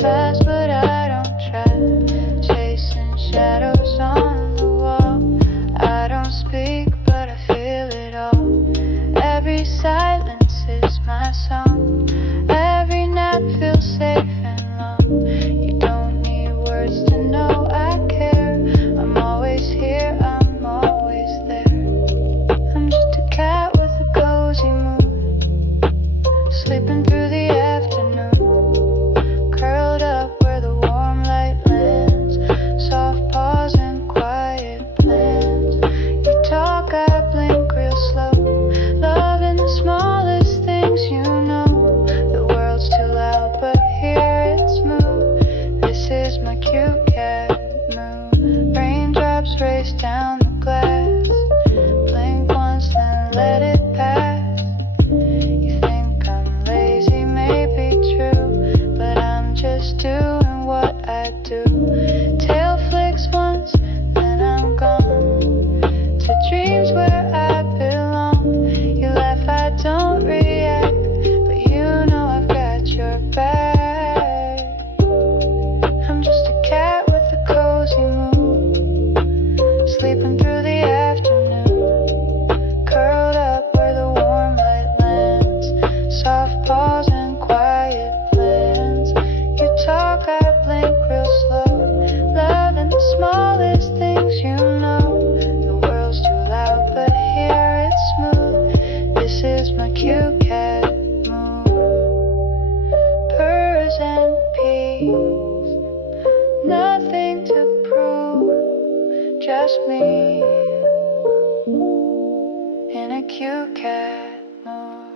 fast, but I don't try. Chasing shadows on the wall. I don't speak, but I feel it all. Every silence is my song. Every nap feels safe and long. You don't need words to know I care. I'm always here, I'm always there. I'm just a cat with a cozy mood, sleeping through the afternoon, curled up where the warm light lands, soft pause and quiet plans. You talk, I blink real slow, loving the smallest things, you know. The world's too loud, but here it's smooth. This is my cute cat mood. Raindrops race down the glass, blink once then let it pass. You think I'm lazy, maybe true, but I'm just doing what I do. Tail flicks once, then I'm gone to dreams where I belong. You laugh, I don't react, but you know I've got your back. I'm just a cat with a cozy mood, sleeping through the afternoon, curled up where the warm light lands, soft pause and quiet plans. You talk, I blink real slow, loving the smallest things, you know. The world's too loud, but here it's smooth. This is my cute cat mood. Purrs and pees, nothing to prove, just me in a cute cat mood.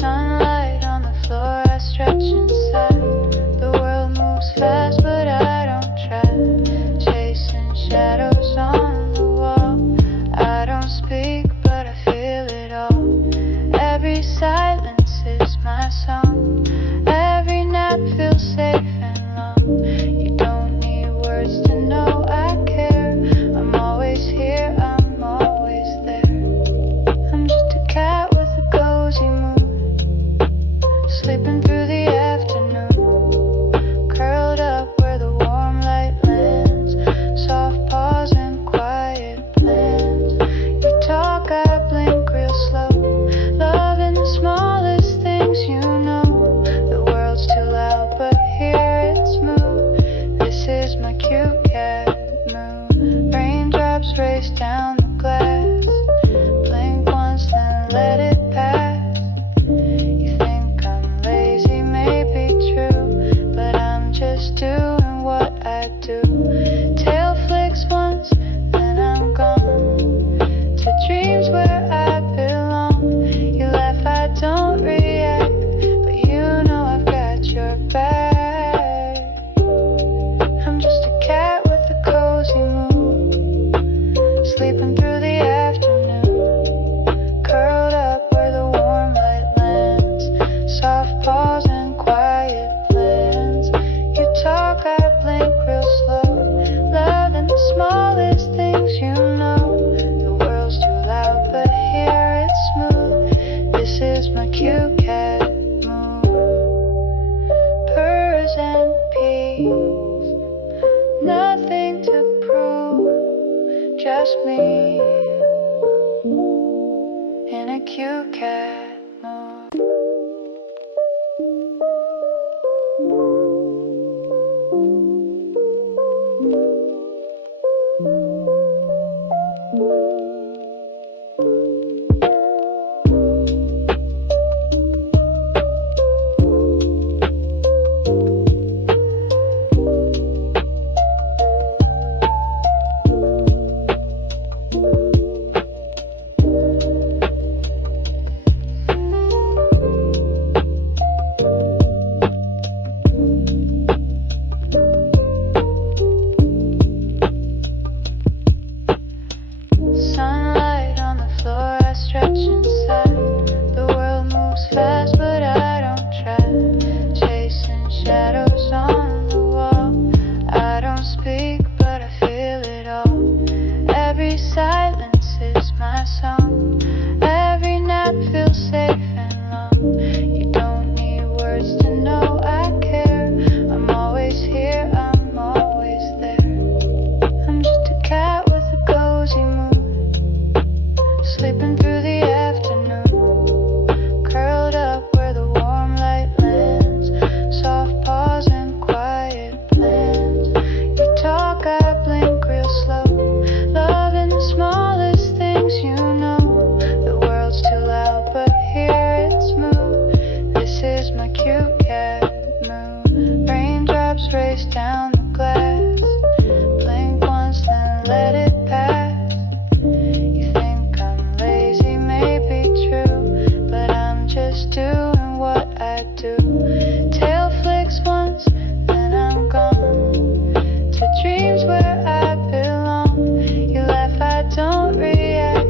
Sunlight on the floor, I stretch inside. The world moves fast, but I don't try. Chasing shadows on the wall. I don't speak, but I feel it all. Every silence is my song. Every nap feels safe and long. You don't need words to know I care. I'm always here, I'm always there. I'm just a cat with a cozy mood, sleeping through the afternoon, curled up where the warm light lands, soft pause and quiet plans. You talk, I blink real slow, loving the smallest things, you know. The world's too loud, but here it's smooth. This is my cute cat mood. Raindrops race down the glass, blink once then let it pass. You think I'm lazy, maybe true, but I'm just doing what I do. Tail flicks once, then I'm gone to dreams where I belong. You laugh, I don't react, but you know I've got your back. I'm just a cat with a cozy mood, sleeping through the afternoon, curled up where the warm light lands, soft pause and quiet plans. You talk, I blink real slow, loving the smallest things, you know. The world's too loud, but here it's smooth. This is my cute cat mood. Purrs and pees, nothing to prove, just me in a cute cat mood. inside. The world moves fast, but I don't try. Chasing shadows on the wall. I don't speak, but I feel it all. Every silence is my song. Every nap feels safe and long. You don't need words to know I care. I'm always here, I'm always there. I'm just a cat with a cozy mood, sleeping through the afternoon, curled up where the warm light lands, soft paws and quiet plans. You talk, I blink real slow, loving the smallest things, you know. The world's too loud, but here it's smooth. This is my cute cat mood. Raindrops race down the glass, blink once then let it pass. You think I'm lazy, maybe true, but I'm just doing what I do. Tail flicks once, then I'm gone to dreams where I belong. You laugh, I don't react,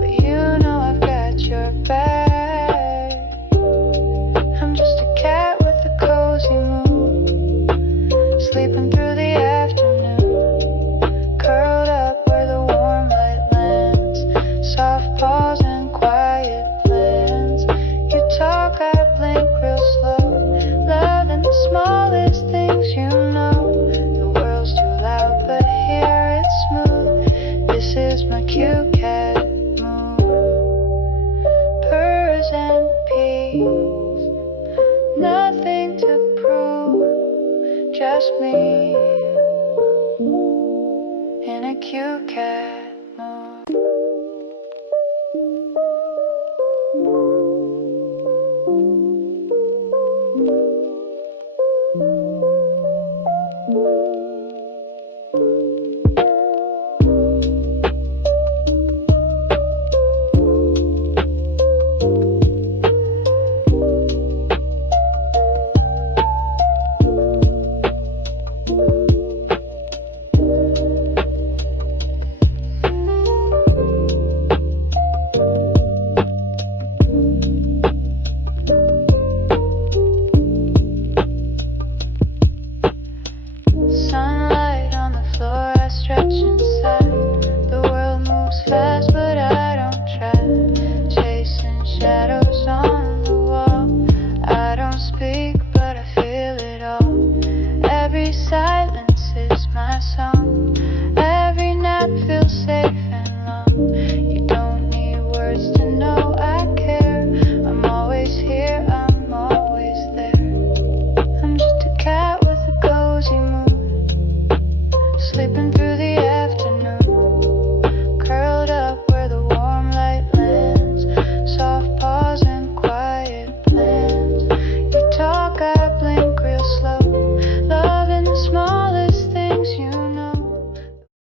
but you know I've got your back. I'm just a cat with a cozy mood, sleeping through the afternoon, curled up where the warm light lands, soft paws and quiet plans. You talk, I blink real slow, loving the smallest things, you know. The world's too loud, but here it's smooth. This is my cute